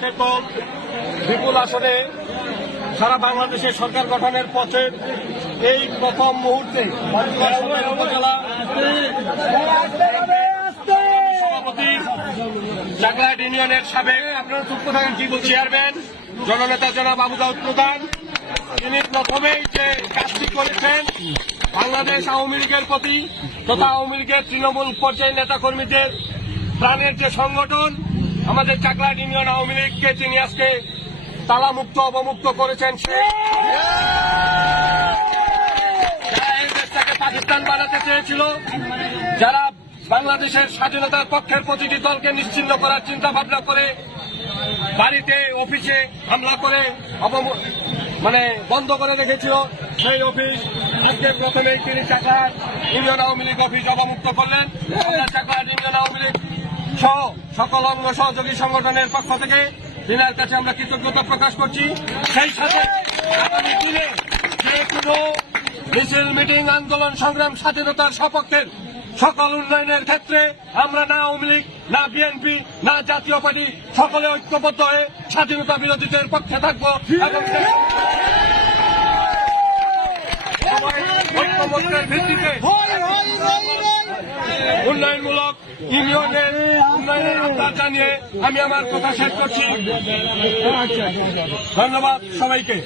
ক্ষেত্র বিপুল আসনে সারা বাংলাদেশের সরকার গঠনের পথে এই প্রথম মুহূর্তে উপজেলা সভাপতি চাকলাহাট ইউনিয়নের সাবেক আপনারা চুপ থাকেন কি চেয়ারম্যান জননেতা জনাব আবু দাউদ প্রধান, তিনি প্রথমেই যে কাজটি করেছেন বাংলাদেশ আওয়ামী লীগের প্রতি তথা আওয়ামী লীগের তৃণমূল পর্যায়ের নেতা কর্মীদের প্রাণের যে সংগঠন আমাদের চাকলাহাট ইউনিয়ন আওয়ামী লীগকে তিনি আজকে তালামুক্ত অবমুক্ত করেছেন। যারা এই দেশটাকে পাকিস্তান বানাতে চেয়েছিল, যারা বাংলাদেশের স্বাধীনতার পক্ষের প্রতিটি দলকে নিশ্চিহ্ন করার চিন্তা ভাবনা করে বাড়িতে অফিসে হামলা করে বন্ধ করে রেখেছিল, সেই অফিস আজকে প্রথমেই তিনি চাকলাহাট ইউনিয়ন আওয়ামী লীগ অফিস অবমুক্ত করলেন। আমরা চাকলাহাট ইউনিয়ন আওয়ামী লীগ সহ সকল অঙ্গ সহযোগী সংগঠনের পক্ষ থেকে দিনের কাছে আমরা কৃতজ্ঞতা প্রকাশ করছি। সেই সাথে আগামী দিনে যে কোনো মিছিল মিটিং আন্দোলন সংগ্রাম স্বাধীনতার সপক্ষের সকল উন্নয়নের ক্ষেত্রে আমরা না আওয়ামী লীগ না বিএনপি না জাতীয় পার্টি সকলে ঐক্যবদ্ধ হয়ে স্বাধীনতা বিরোধীদের পক্ষে থাকবো এবং ঐক্যবদ্ধের ভিত্তিতে উন্নয়নমূলক ইউনিয়নের উন্নয়নের আহ্বান জানিয়ে আমি আমার কথা শেষ করছি। ধন্যবাদ সবাইকে।